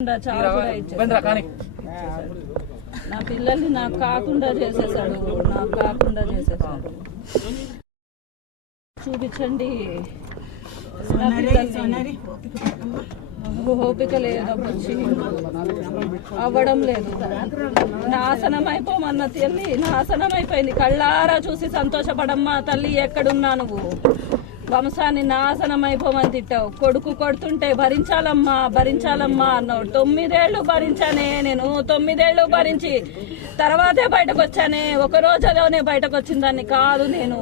నా పిల్లల్ని నాకు కాకుండా చేసేసాడు. చూపించండి. ఓపిక లేదు, అవ్వడం లేదు. నాశనం అయిపోమన్న తల్లి నాశనం అయిపోయింది. కళ్ళారా చూసి సంతోషపడమ్మా తల్లి, ఎక్కడున్నా నువ్వు? వంశాన్ని నాశనం అయిపోమని తిట్టావు. కొడుకు కొడుతుంటే భరించాలమ్మా అన్నావు. 9 ఏళ్ళు భరించానే నేను. 9 ఏళ్ళు భరించి తర్వాతే బయటకు వచ్చానే. ఒక రోజులోనే బయటకు వచ్చిందాన్ని కాదు నేను.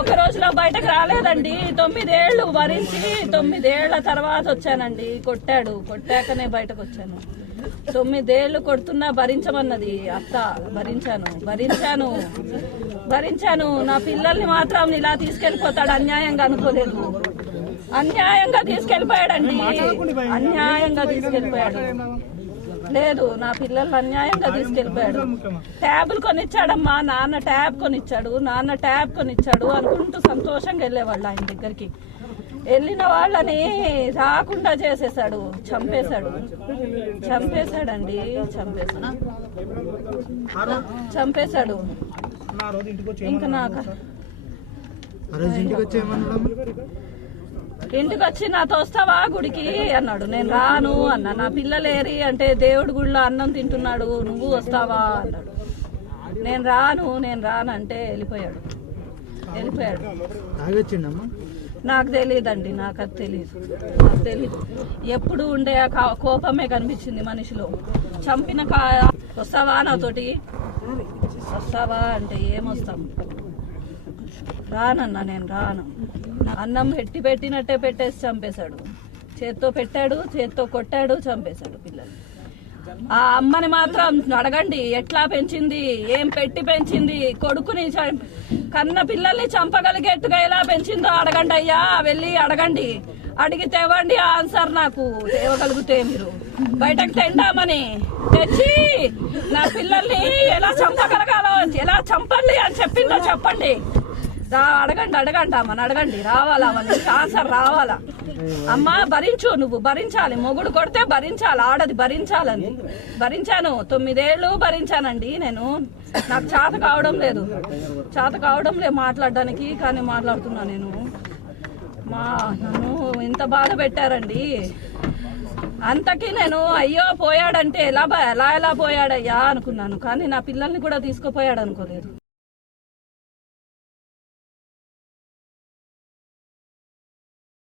ఒక రోజులో బయటకు రాలేదండి. 9 ఏళ్ళు భరించి 9 ఏళ్ల తర్వాత వచ్చానండి. కొట్టాకనే బయటకు వచ్చాను. 9 ఏళ్ళు కొడుతున్నా భరించమన్నది అత్త. భరించాను. నా పిల్లల్ని మాత్రం ఇలా తీసుకెళ్లిపోతాడు అన్యాయంగా అనుకోలేదు. అన్యాయంగా తీసుకెళ్లిపోయాడండి. లేదు, నా పిల్లల్ని అన్యాయంగా తీసుకెళ్లిపోయాడు. ట్యాబులు కొనిచ్చాడమ్మా నాన్న, ట్యాబ్ కొనిచ్చాడు అనుకుంటూ సంతోషంగా వెళ్ళేవాళ్ళు ఆయన దగ్గరికి. వెళ్ళిన వాళ్ళని రాకుండా చేసేసాడు. చంపేశాడు. ఇంకా నాకు ఇంటికి వచ్చి నాతో వస్తావా గుడికి అన్నాడు. నేను రాను అన్నా. నా పిల్లలేరి అంటే దేవుడి గుడిలో అన్నం తింటున్నాడు, నువ్వు వస్తావా అన్నాడు. నేను రాను అంటే వెళ్ళిపోయాడు. నాకు తెలియదండి, నాకు అది తెలీదు. ఎప్పుడు ఉండే కోపమే కనిపించింది మనిషిలో. చంపిన వస్తావా నాతోటి? వస్తావా అంటే ఏమొస్తాం? రానన్నా, నేను రాను. అన్నం పెట్టినట్టే పెట్టేసి చంపేశాడు. చేత్తో పెట్టాడు, చేత్తో కొట్టాడు, చంపేశాడు పిల్లలు. ఆ అమ్మని మాత్రం అడగండి, ఎట్లా పెంచింది, ఏం పెట్టి పెంచింది. కొడుకుని కన్న పిల్లల్ని చంపగలిగేట్టుగా ఎలా పెంచిందో అడగండి అయ్యా. వెళ్ళి అడగండి. అడిగితే ఇవ్వండి ఆన్సర్. నాకు తేవగలిగితే మీరు బయటకు తెండామని తెచ్చి నా పిల్లల్ని ఎలా చంపగలగాలో, ఎలా చంపండి అని చెప్పిందో చెప్పండి. అడగండి అమ్మని అడగండి. రావాలా వాళ్ళకి ఆన్సర్ రావాలా? అమ్మా భరించు, నువ్వు భరించాలి. మొగుడు కొడితే భరించాలి, ఆడది భరించాలని భరించాను. 9 ఏళ్ళు భరించానండి నేను. నాకు చేత కావడం లేదు మాట్లాడడానికి, కానీ మాట్లాడుతున్నా నేను. నన్ను ఇంత బాధ పెట్టారండి. అంతకీ నేను అయ్యో పోయాడంటే ఎలా పోయాడయ్యా అనుకున్నాను, కానీ నా పిల్లల్ని కూడా తీసుకుపోయాడు అనుకోలేదు.